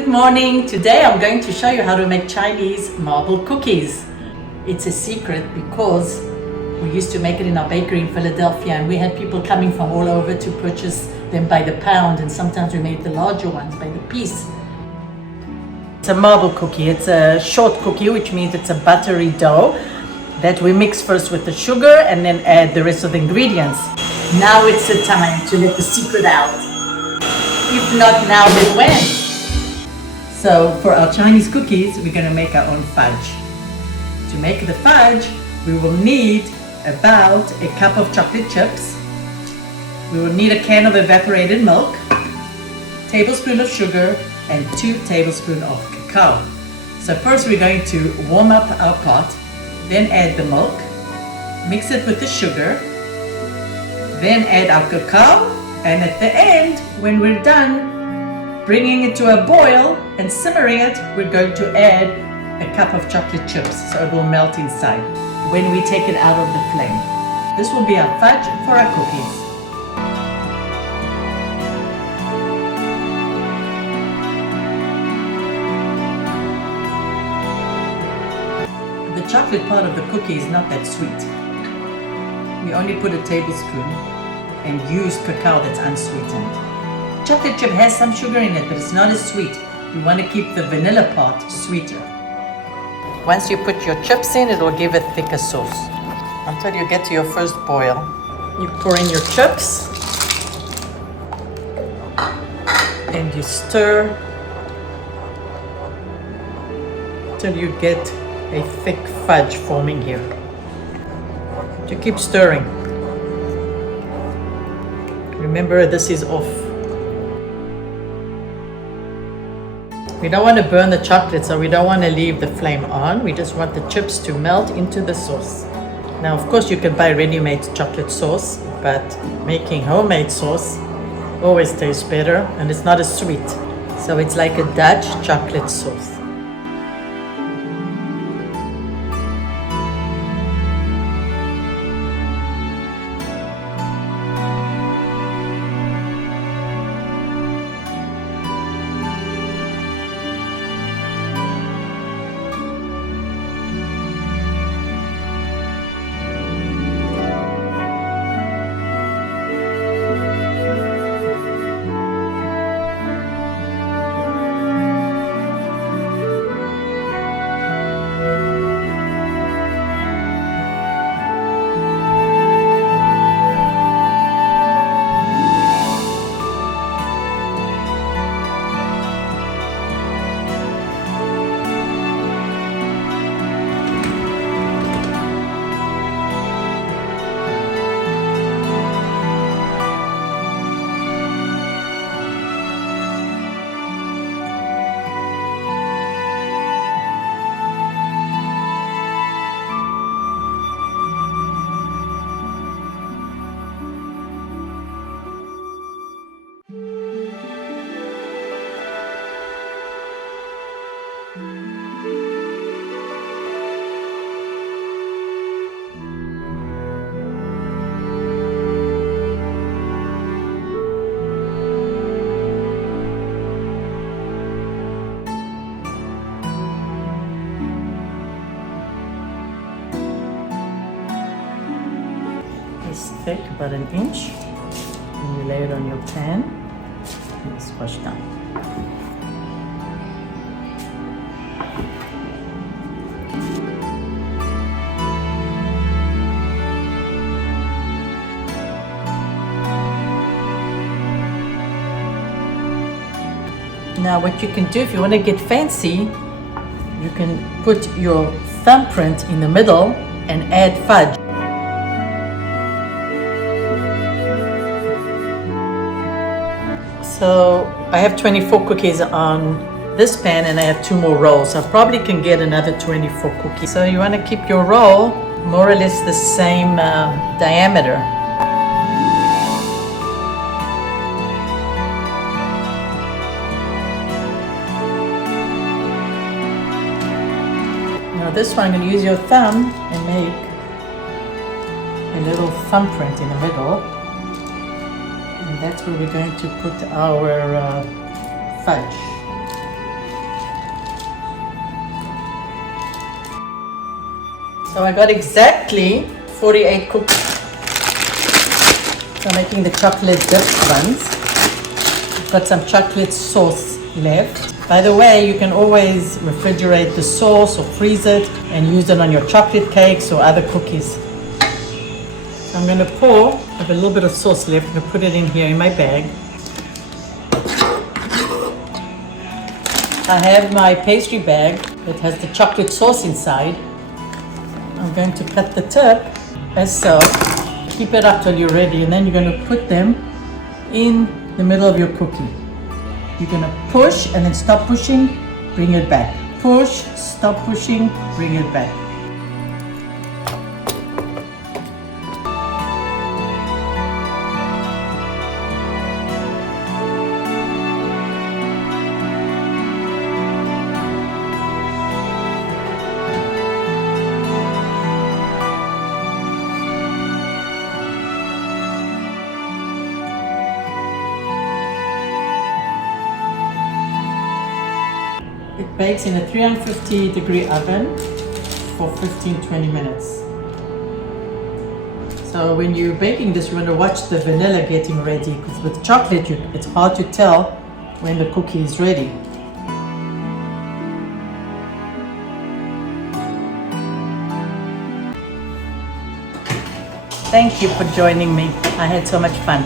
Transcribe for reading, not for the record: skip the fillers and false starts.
Good morning. Today I'm going to show you how to make Chinese marble cookies. It's a secret because we used to make it in our bakery in Philadelphia, and we had people coming from all over to purchase them by the pound, and sometimes we made the larger ones by the piece. It's a marble cookie. It's a short cookie, which means it's a buttery dough that we mix first with the sugar and then add the rest of the ingredients. Now it's the time to let the secret out. If not now, then when? So for our Chinese cookies, we're going to make our own fudge. To make the fudge, we will need about a cup of chocolate chips. We will need a can of evaporated milk, a tablespoon of sugar, and 2 tablespoons of cacao. So first we're going to warm up our pot, then add the milk, mix it with the sugar, then add our cacao, and at the end, when we're done bringing it to a boil and simmering it, we're going to add a cup of chocolate chips so it will melt inside when we take it out of the flame. This will be our fudge for our cookies. The chocolate part of the cookie is not that sweet. We only put a tablespoon and use cacao that's unsweetened. Chocolate chip has some sugar in it, but it's not as sweet. You want to keep the vanilla part sweeter. Once you put your chips in, it will give a thicker sauce. Until you get to your first boil, you pour in your chips and you stir till you get a thick fudge forming here. You keep stirring. Remember, this is off. We don't want to burn the chocolate, so we don't want to leave the flame on. We just want the chips to melt into the sauce. Now, of course, you can buy ready-made chocolate sauce, but making homemade sauce always tastes better, and it's not as sweet. So it's like a Dutch chocolate sauce. It's thick, about an inch, and you lay it on your pan and it's squashed down. Now what you can do if you want to get fancy, you can put your thumbprint in the middle and add fudge. So I have 24 cookies on this pan and I have 2 more rolls. So I probably can get another 24 cookies. So you want to keep your roll more or less the same diameter. Now this one, I'm going to use your thumb and make a little thumbprint in the middle. And that's where we're going to put our fudge. So I got exactly 48 cookies. So I'm making the chocolate dipped ones. I've got some chocolate sauce left. By the way, you can always refrigerate the sauce or freeze it and use it on your chocolate cakes or other cookies. So I'm going to pour, I have a little bit of sauce left, I'm going to put it in here in my bag. I have my pastry bag that has the chocolate sauce inside. I'm going to cut the tip as so. Keep it up till you're ready, and then you're going to put them in the middle of your cookie. You're going to push and then stop pushing, bring it back. Push, stop pushing, bring it back. It bakes in a 350 degree oven for 15-20 minutes. So when you're baking this, you want to watch the vanilla getting ready, because with chocolate it's hard to tell when the cookie is ready. Thank you for joining me. I had so much fun.